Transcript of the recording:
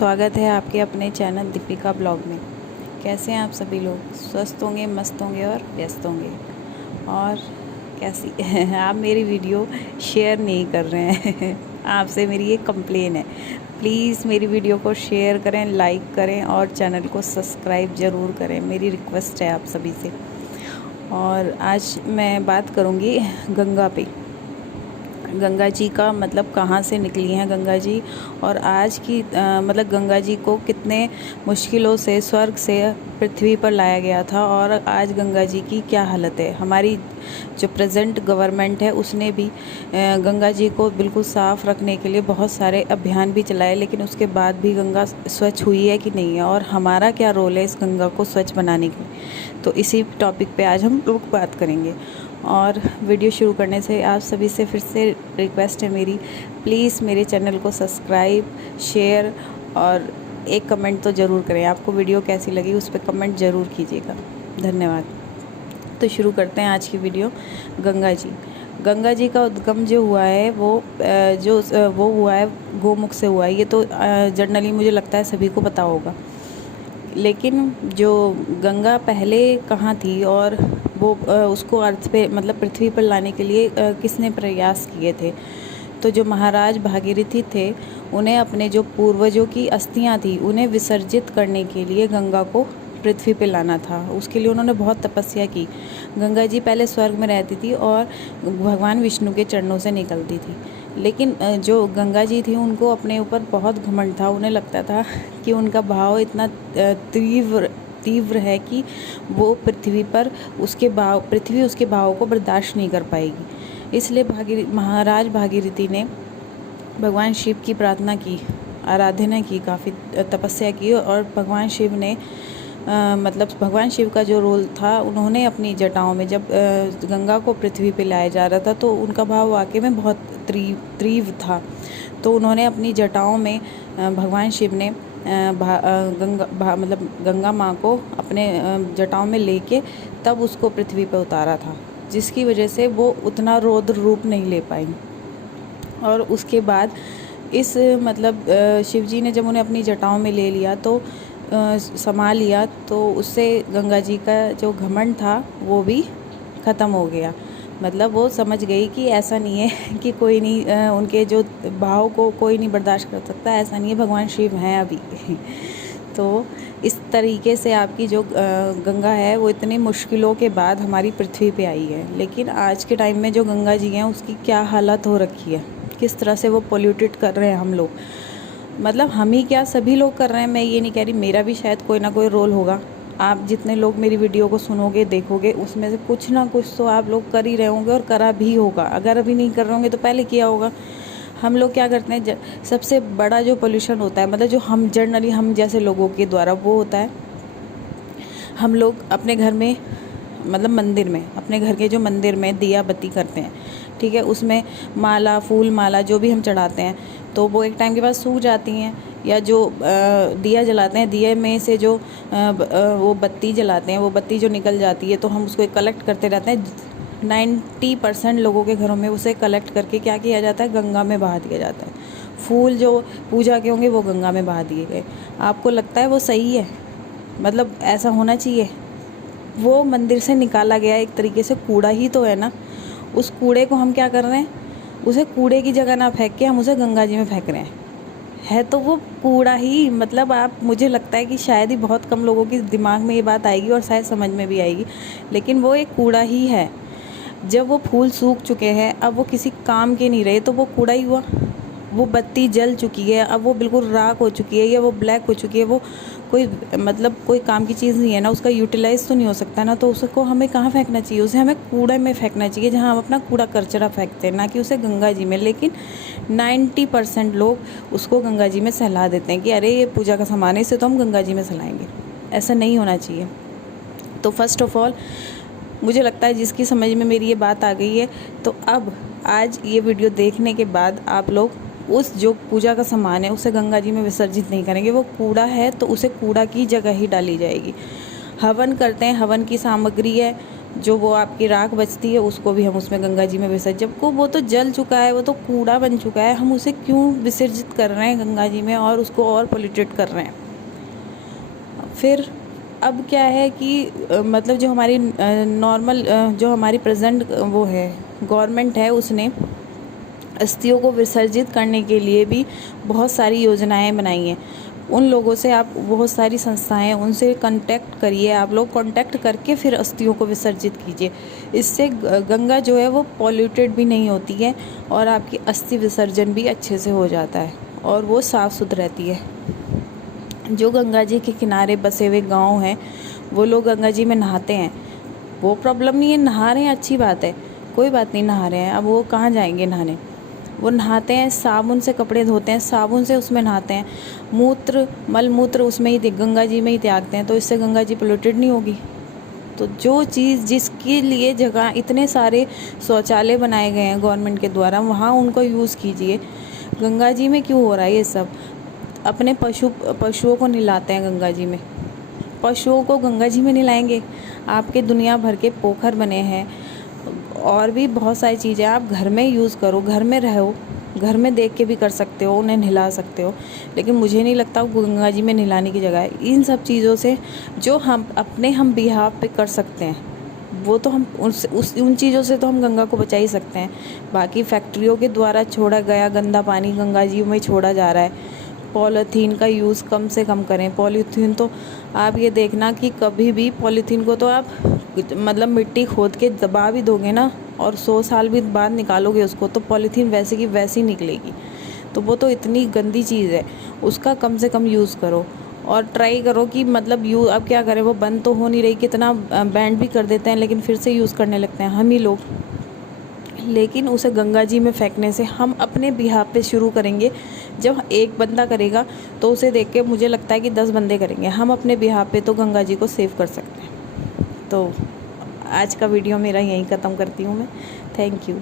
स्वागत है आपके अपने चैनल दीपिका ब्लॉग में। कैसे हैं आप सभी लोग? स्वस्थ होंगे, मस्त होंगे और व्यस्त होंगे। और कैसी आप मेरी वीडियो शेयर नहीं कर रहे हैं आपसे मेरी एक कंप्लेन है। प्लीज़ मेरी वीडियो को शेयर करें, लाइक करें और चैनल को सब्सक्राइब ज़रूर करें, मेरी रिक्वेस्ट है आप सभी से। और आज मैं बात करूँगी गंगा पे। गंगा जी का मतलब कहाँ से निकली हैं गंगा जी, और आज की मतलब गंगा जी को कितने मुश्किलों से स्वर्ग से पृथ्वी पर लाया गया था, और आज गंगा जी की क्या हालत है। हमारी जो प्रेजेंट गवर्नमेंट है उसने भी गंगा जी को बिल्कुल साफ़ रखने के लिए बहुत सारे अभियान भी चलाए, लेकिन उसके बाद भी गंगा स्वच्छ हुई है कि नहीं है, और हमारा क्या रोल है इस गंगा को स्वच्छ बनाने के लिए। तो इसी टॉपिक पे आज हम लोग बात करेंगे। और वीडियो शुरू करने से आप सभी से फिर से रिक्वेस्ट है मेरी, प्लीज़ मेरे चैनल को सब्सक्राइब, शेयर और एक कमेंट तो ज़रूर करें। आपको वीडियो कैसी लगी उस पर कमेंट ज़रूर कीजिएगा। धन्यवाद। तो शुरू करते हैं आज की वीडियो। गंगा जी का उद्गम जो हुआ है वो हुआ है गोमुख से हुआ है। ये तो जनरली मुझे लगता है सभी को पता होगा। लेकिन जो गंगा पहले कहाँ थी और वो उसको अर्थ पे मतलब पृथ्वी पर लाने के लिए किसने प्रयास किए थे? तो जो महाराज भागीरथी थे, उन्हें अपने जो पूर्वजों की अस्थियां थी उन्हें विसर्जित करने के लिए गंगा को पृथ्वी पे लाना था। उसके लिए उन्होंने बहुत तपस्या की। गंगा जी पहले स्वर्ग में रहती थी और भगवान विष्णु के चरणों से निकलती थी। लेकिन जो गंगा जी थी उनको अपने ऊपर बहुत घमंड था। उन्हें लगता था कि उनका भाव इतना तीव्र है कि वो पृथ्वी उसके भाव को बर्दाश्त नहीं कर पाएगी। इसलिए महाराज भागीरथी ने भगवान शिव की प्रार्थना की, आराधना की, काफ़ी तपस्या की, और भगवान शिव ने मतलब भगवान शिव का जो रोल था, उन्होंने अपनी जटाओं में जब गंगा को पृथ्वी पे लाया जा रहा था तो उनका भाव वाकई में बहुत तीव्र था। तो उन्होंने अपनी जटाओं में भगवान शिव ने गंगा माँ को अपने जटाओं में लेके तब उसको पृथ्वी पे उतारा था, जिसकी वजह से वो उतना रौद्र रूप नहीं ले पाई। और उसके बाद इस मतलब शिव जी ने जब उन्हें अपनी जटाओं में ले लिया तो संभाल लिया, तो उससे गंगा जी का जो घमंड था वो भी ख़त्म हो गया। मतलब वो समझ गई कि ऐसा नहीं है कि कोई नहीं, उनके जो भाव को कोई नहीं बर्दाश्त कर सकता, ऐसा नहीं है, भगवान शिव हैं अभी तो इस तरीके से आपकी जो गंगा है वो इतनी मुश्किलों के बाद हमारी पृथ्वी पे आई है। लेकिन आज के टाइम में जो गंगा जी हैं उसकी क्या हालत हो रखी है, किस तरह से वो पोल्यूटेड कर रहे हैं हम लोग। मतलब हम ही क्या, सभी लोग कर रहे हैं। मैं ये नहीं कह रही, मेरा भी शायद कोई ना कोई रोल होगा। आप जितने लोग मेरी वीडियो को सुनोगे, देखोगे, उसमें से कुछ ना कुछ तो आप लोग कर ही रहे होंगे और करा भी होगा। अगर अभी नहीं कर रहे होंगे तो पहले किया होगा। हम लोग क्या करते हैं, सबसे बड़ा जो पोल्यूशन होता है, मतलब जो हम जनरली हम जैसे लोगों के द्वारा वो होता है, हम लोग अपने घर में मतलब मंदिर में, अपने घर के जो मंदिर में दिया बत्ती करते हैं, ठीक है, उसमें माला, फूल माला जो भी हम चढ़ाते हैं, तो वो एक टाइम के बाद सूख जाती हैं। या जो दिया जलाते हैं, दिए में से जो वो बत्ती जलाते हैं, वो बत्ती जो निकल जाती है तो हम उसको कलेक्ट करते रहते हैं। 90% लोगों के घरों में उसे कलेक्ट करके क्या किया जाता है, गंगा में बहा दिया जाता है। फूल जो पूजा के होंगे वो गंगा में बहा दिए गए। आपको लगता है वो सही है? मतलब ऐसा होना चाहिए? वो मंदिर से निकाला गया एक तरीके से कूड़ा ही तो है ना। उस कूड़े को हम क्या कर रहे हैं, उसे कूड़े की जगह ना फेंक के हम उसे गंगा जी में फेंक रहे हैं। है तो वो कूड़ा ही। मतलब आप, मुझे लगता है कि शायद ही बहुत कम लोगों के दिमाग में ये बात आएगी और शायद समझ में भी आएगी, लेकिन वो एक कूड़ा ही है। जब वो फूल सूख चुके हैं, अब वो किसी काम के नहीं रहे, तो वो कूड़ा ही हुआ। वो बत्ती जल चुकी है, अब वो बिल्कुल राख हो चुकी है या वो ब्लैक हो चुकी है, वो कोई मतलब कोई काम की चीज़ नहीं है ना, उसका यूटिलाइज तो नहीं हो सकता ना। तो उसको हमें कहाँ फेंकना चाहिए? उसे हमें कूड़े में फेंकना चाहिए, जहाँ हम अपना कूड़ा कचरा फेंकते हैं, ना कि उसे गंगा जी में। लेकिन 90% लोग उसको गंगा जी में सहला देते हैं कि अरे ये पूजा का सामान है, इसे तो हम गंगा जी में सहलाएंगे। ऐसा नहीं होना चाहिए। तो फर्स्ट ऑफ ऑल मुझे लगता है जिसकी समझ में मेरी ये बात आ गई है, तो अब आज ये वीडियो देखने के बाद आप लोग उस जो पूजा का सामान है उसे गंगा जी में विसर्जित नहीं करेंगे। वो कूड़ा है तो उसे कूड़ा की जगह ही डाली जाएगी। हवन करते हैं, हवन की सामग्री है जो वो आपकी राख बचती है उसको भी हम उसमें गंगा जी में विसर्जित, जबकि वो तो जल चुका है, वो तो कूड़ा बन चुका है, हम उसे क्यों विसर्जित कर रहे हैं गंगा जी में और उसको और पोल्यूटेड कर रहे हैं। फिर अब क्या है कि मतलब जो हमारी नॉर्मल जो हमारी प्रेजेंट वो है गवर्नमेंट है, उसने अस्थियों को विसर्जित करने के लिए भी बहुत सारी योजनाएं बनाई हैं। उन लोगों से आप, बहुत सारी संस्थाएं, उनसे कांटेक्ट करिए, आप लोग कांटेक्ट करके फिर अस्थियों को विसर्जित कीजिए। इससे गंगा जो है वो पॉल्यूटेड भी नहीं होती है और आपकी अस्थि विसर्जन भी अच्छे से हो जाता है और वो साफ़ सुथरी रहती है। जो गंगा जी के किनारे बसे हुए गांव हैं वो लोग गंगा जी में नहाते हैं, वो प्रॉब्लम नहीं है, नहा रहे हैं अच्छी बात है, कोई बात नहीं, नहा रहे हैं। अब वो कहाँ जाएंगे नहाने, वो नहाते हैं, साबुन से कपड़े धोते हैं, साबुन से उसमें नहाते हैं, मूत्र मल मूत्र उसमें ही गंगा जी में ही त्यागते हैं, तो इससे गंगा जी पोल्यूटेड नहीं होगी। तो जो चीज़ जिसके लिए जगह इतने सारे शौचालय बनाए गए हैं गवर्नमेंट के द्वारा, वहाँ उनको यूज़ कीजिए। गंगा जी में क्यों हो रहा है ये सब? अपने पशुओं को नहलाते हैं गंगा जी में, पशुओं को गंगा जी में नहलाएंगे? आपके दुनिया भर के पोखर बने हैं और भी बहुत सारी चीज़ें आप घर में यूज़ करो, घर में रहो, घर में देख के भी कर सकते हो, उन्हें नहला सकते हो, लेकिन मुझे नहीं लगता वो गंगा जी में नहलाने की जगह है। इन सब चीज़ों से जो हम बिहाफ पे कर सकते हैं वो तो हम उन चीज़ों से तो हम गंगा को बचा ही सकते हैं। बाकी फैक्ट्रियों के द्वारा छोड़ा गया गंदा पानी गंगा जी में छोड़ा जा रहा है। पॉलीथीन का यूज़ कम से कम करें। पॉलीथीन तो आप ये देखना कि कभी भी पॉलीथीन को तो आप मतलब मिट्टी खोद के दबा भी दोगे ना और 100 साल भी बाद निकालोगे उसको, तो पॉलीथीन वैसे की वैसी निकलेगी। तो वो तो इतनी गंदी चीज़ है, उसका कम से कम यूज़ करो और ट्राई करो कि मतलब अब क्या करें, वो बंद तो हो नहीं रही, कितना बैंड भी कर देते हैं लेकिन फिर से यूज़ करने लगते हैं हम ही लोग। लेकिन उसे गंगा जी में फेंकने से हम अपने बिहाफ पे शुरू करेंगे। जब एक बंदा करेगा तो उसे देख के मुझे लगता है कि 10 बंदे करेंगे। हम अपने बिहाफ पे तो गंगा जी को सेव कर सकते हैं। तो आज का वीडियो मेरा यहीं ख़त्म करती हूँ मैं। Thank you.